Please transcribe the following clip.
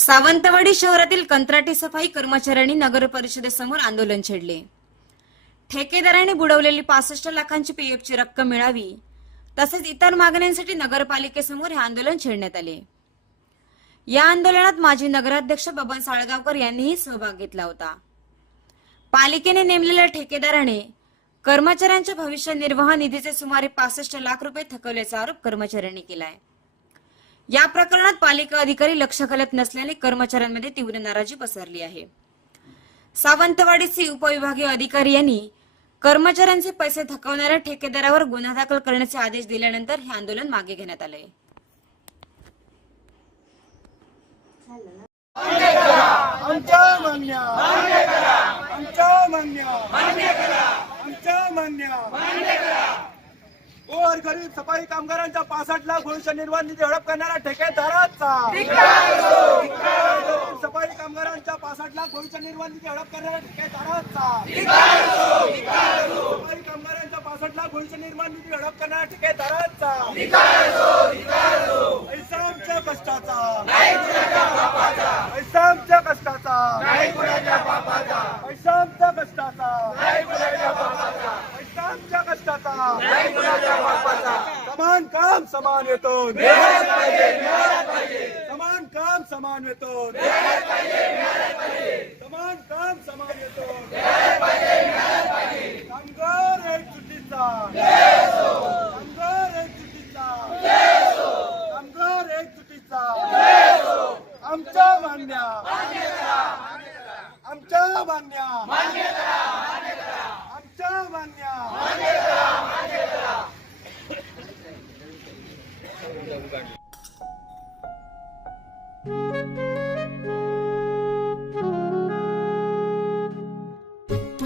सावंतवाडी शहरातील कंत्राटी सफाई कर्मचाऱ्यांनी नगर परिषदेसमोर आंदोलन छेडले. ठेकेदारांनी बुडवलेली पासष्ट लाखांची पीएफची रक्कम मिळावी तसेच इतर मागण्यांसाठी नगरपालिकेसमोर हे आंदोलन छेडण्यात आले. या आंदोलनात माजी नगराध्यक्ष बबन साळगावकर यांनीही सहभाग घेतला होता. पालिकेने नेमलेल्या ठेकेदाराने कर्मचाऱ्यांच्या भविष्य निर्वाह निधीचे सुमारे पासष्ट लाख रुपये थकवल्याचा आरोप कर्मचाऱ्यांनी केलाय. या प्रकरणात पालिका अधिकारी लक्ष घालत नसल्याने कर्मचाऱ्यांमध्ये तीव्र नाराजी पसरली आहे. सावंतवाडीचे उपविभागीय अधिकारी यांनी कर्मचाऱ्यांचे पैसे थकवणाऱ्या ठेकेदारावर गुन्हा दाखल करण्याचे आदेश दिल्यानंतर हे आंदोलन मागे घेण्यात आले आमच्या गोर गरीब सफाई कामगारांच्या पासष्ट लाख भविष्य निर्वाह निधी हडप करणारा ठेकेदाराचा. गरीब सफाई कामगारांच्या पासष्ट लाख भविष्य निर्वाह निधी हडप करणारा ठेकेदाराचा. सफाई कामगारांच्या पासष्ट लाख भविष्य निर्वाह निधी हडप करणारा ठेकेदाराचा. पैसा आमच्या कष्टाचा. पैसा आमच्या कष्टाचा. पैसा आमच्या कष्टाचा. आमच्या समान काम समान येतो. समान काम समान येतो. समान काम समान येतो. कामगार एक चुकीचा. कामगार एक चुकीचा. कामगार एक चुकीचा. आमच्या मान्या. आमच्या मान्या. आमच्या मान्या.